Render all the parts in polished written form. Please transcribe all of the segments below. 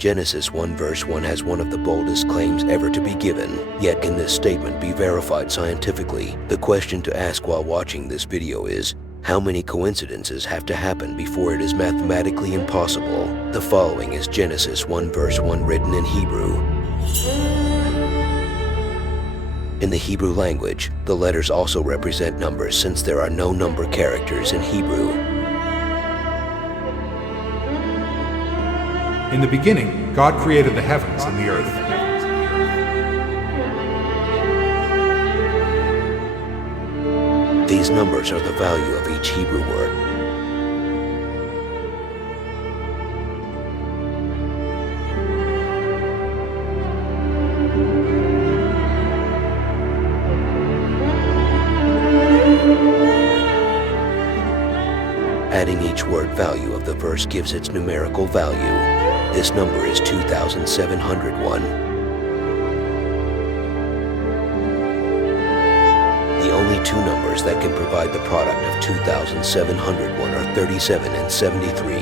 Genesis 1 verse 1 has one of the boldest claims ever to be given. Yet can this statement be verified scientifically? The question to ask while watching this video is, how many coincidences have to happen before it is mathematically impossible? The following is Genesis 1 verse 1 written in Hebrew. In the Hebrew language, the letters also represent numbers since there are no number characters in Hebrew. In the beginning, God created the heavens and the earth. These numbers are the value of each Hebrew word. Adding each word value of the verse gives its numerical value. This number is 2,701. The only two numbers that can provide the product of 2,701 are 37 and 73.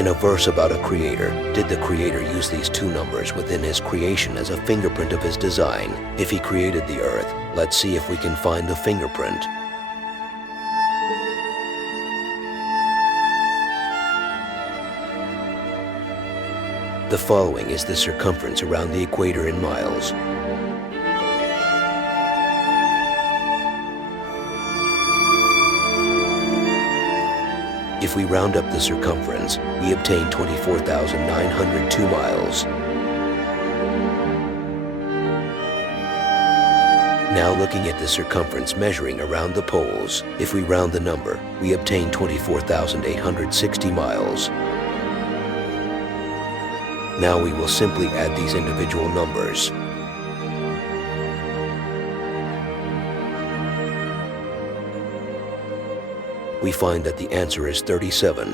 In a verse about a creator, did the creator use these two numbers within his creation as a fingerprint of his design? If he created the earth, let's see if we can find the fingerprint. The following is the circumference around the equator in miles. If we round up the circumference, we obtain 24,902 miles. Now looking at the circumference measuring around the poles, if we round the number, we obtain 24,860 miles. Now we will simply add these individual numbers. We find that the answer is 37.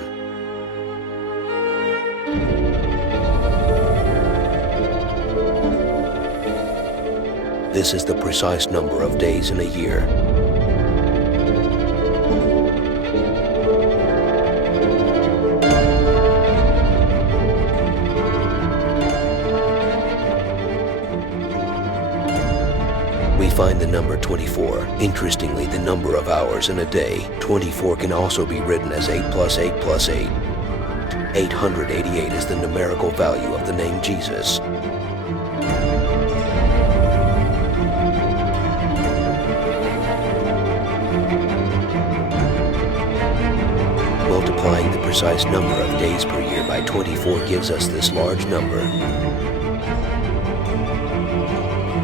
This is the precise number of days in a year. We find the number 24. Interestingly, the number of hours in a day, 24, can also be written as 8 plus 8 plus 8. 888 is the numerical value of the name Jesus. Multiplying the precise number of days per year by 24 gives us this large number.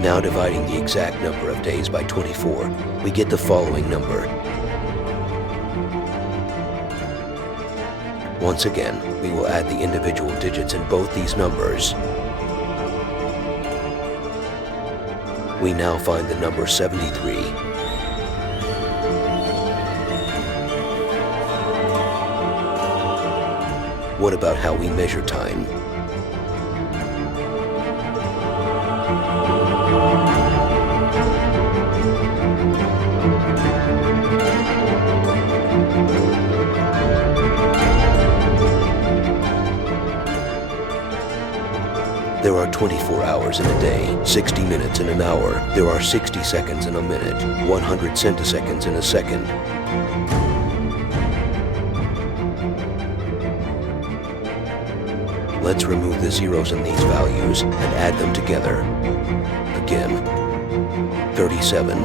Now dividing the exact number of days by 24, we get the following number. Once again, we will add the individual digits in both these numbers. We now find the number 73. What about how we measure time? There are 24 hours in a day, 60 minutes in an hour. There are 60 seconds in a minute, 100 centiseconds in a second. Let's remove the zeros in these values and add them together. Again, 37.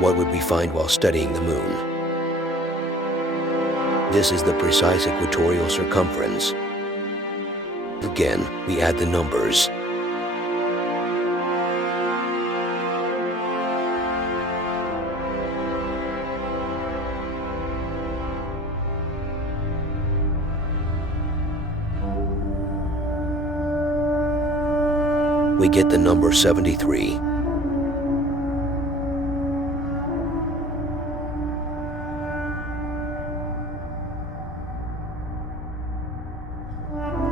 What would we find while studying the moon? This is the precise equatorial circumference. Again, we add the numbers. We get the number 73.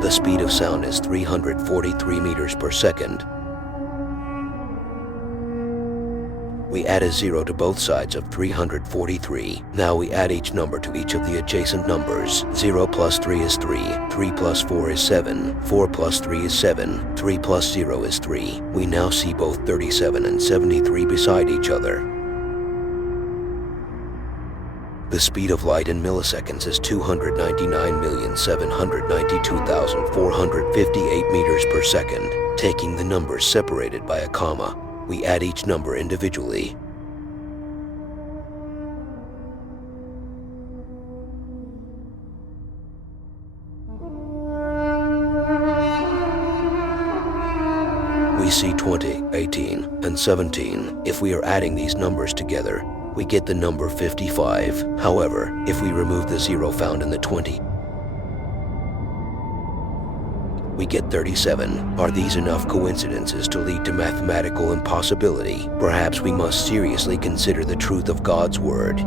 The speed of sound is 343 meters per second. We add a 0 to both sides of 343. Now we add each number to each of the adjacent numbers. 0 plus 3 is 3, 3 plus 4 is 7, 4 plus 3 is 7, 3 plus 0 is 3. We now see both 37 and 73 beside each other. The speed of light in milliseconds is 299,792,458 meters per second. Taking the numbers separated by a comma, we add each number individually. We see 20, 18, and 17. If we are adding these numbers together, we get the number 55. However, if we remove the 0 found in the 20, we get 37. Are these enough coincidences to lead to mathematical impossibility? Perhaps we must seriously consider the truth of God's word.